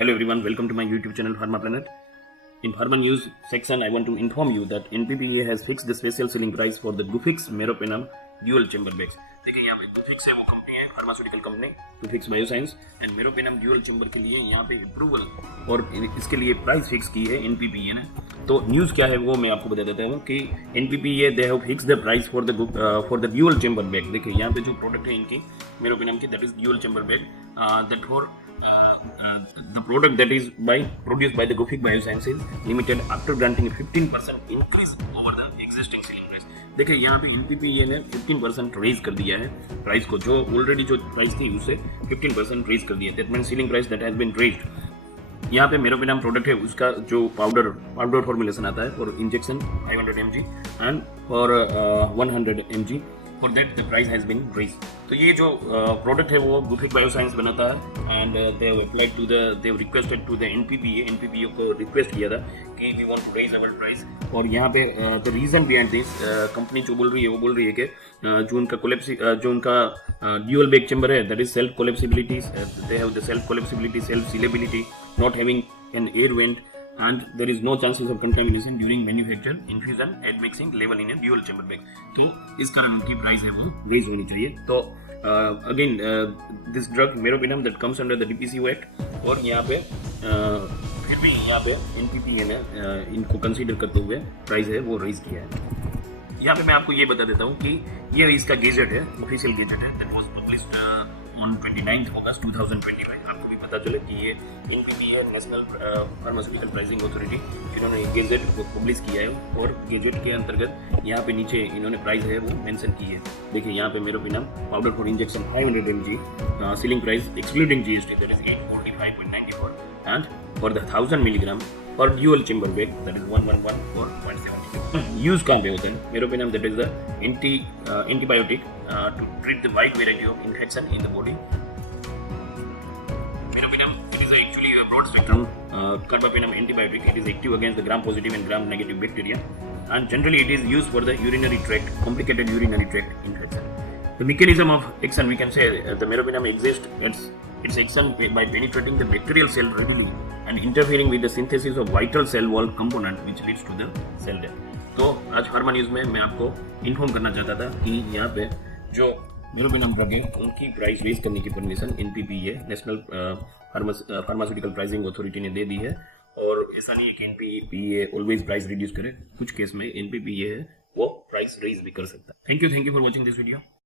Hello everyone, welcome to my YouTube channel Pharma Planet. In Pharma News section, I want to inform you that NPPA has fixed the special selling price for the Gufic's Meropenem dual chamber bags. देखिए यहाँ पे Gufic's है वो company है, pharmaceutical company, Gufic's bioscience and meropenem dual chamber के लिए यहाँ पे अप्रूवल और इसके लिए प्राइस फिक्स की है NPPA ने। तो न्यूज़ क्या है वो मैं आपको बता देता हूँ कि NPPA they have fix the price for the dual chamber bag. देखिए यहाँ पे जो प्रोडक्ट है इनकी मेरोपेनम की, that is dual chamber bag, that for the product that is produced by the Gufic Biosciences Limited after granting a 15% increase over the existing selling price। देखिए यहाँ पे NPPA ने 15% रेज कर दिया है प्राइस को, जो ऑलरेडी जो प्राइस थी उससे 15% रेज कर दिया। That means selling price that has been raised. यहाँ पे मेरोपेनम प्रोडक्ट है उसका जो पाउडर फॉर्मुलेशन आता है for injection 500 mg and for 100 mg, for that the price has been raise. तो ये जो प्रोडक्ट है वो गुफिक बायोसाइंस बनाता है and they have applied to they have requested to the NPPA को रिक्वेस्ट किया था कि we want to raise our price. और यहाँ पे the reason behind this, company जो बोल रही है वो बोल रही है कि जो उनका ड्यूअल बैग चैम्बर है that is self collapsibility, they have the self collapsibility, self sealability, not having an air vent and there is no chances of contamination during manufacture, infusion and mixing level in a dual chamber bag। तो इस कारण उनकी price है वो raise होनी चाहिए। तो again this drug meropenem that comes under the DPCO act, और यहाँ पे फिर भी यहाँ पे NPPA ने इनको कंसीडर करते हुए प्राइस है वो रेज किया है। यहाँ पे मैं आपको ये बता देता हूँ कि ये इसका गेजेट है, ऑफिशियल गेजेट है, दैट वाज पब्लिश्ड ऑन 29 अगस्त 2020 में। आपको भी पता चले कि ये NPPA national pharmaceutical pricing authority जिन्होंने गेजेट को पब्लिश किया है, और गेजेट के अंतर्गत यहाँ पे नीचे इन्होंने प्राइस है वो मेंशन की है। देखिए यहाँ पे meropenem powder for injection 500 mg, selling price excluding GST that is 845.94 and for the 1000 mg और dual chamber bag that is 1114.72। Use कहाँ पे होता है meropenem, that is the antibiotic to treat the wide variety of infection in the body. Meropenem, it is actually a broad spectrum carbapenem antibiotic. It is active against the gram-positive and gram-negative bacteria, and generally it is used for the urinary tract, complicated urinary tract infection. The mechanism of action, we can say, the meropenem exists. Its action by penetrating the bacterial cell readily and interfering with the synthesis of vital cell wall component, which leads to the cell death. तो आज pharma news में मैं आपको inform करना चाहता था कि यहाँ पे जो मेरोपेनम ड्रग है उनकी प्राइस रेज करने की permission NPPA national pharmaceutical pricing authority ने दे दी है। और ऐसा नहीं है कि NPPA ऑलवेज प्राइस रिड्यूस करे, कुछ केस में NPPA है वो प्राइस रेज भी कर सकता है। Thank you for watching this video.